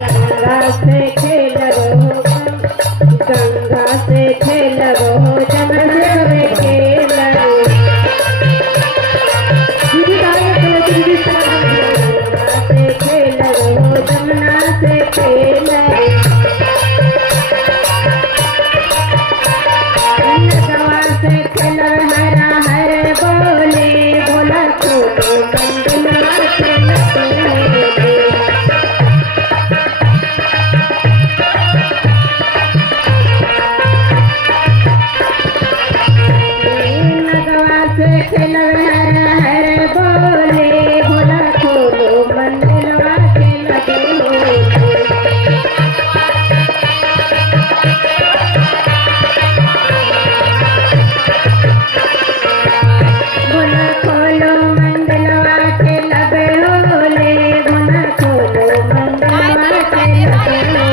गंगा से खेलबो गंगा से खेलबो जमुना में खेलबो गंगा से खेलबो जमुना से खेलबो नगवा से खेलब हरा हर बोले बोला तो मंगलवा से नगवा से खेलब हरा हर बोले बोला तो मंगलवा से बोला खोलो मंगलवा के लगे होले बोला खोलो मंगलवा के लगे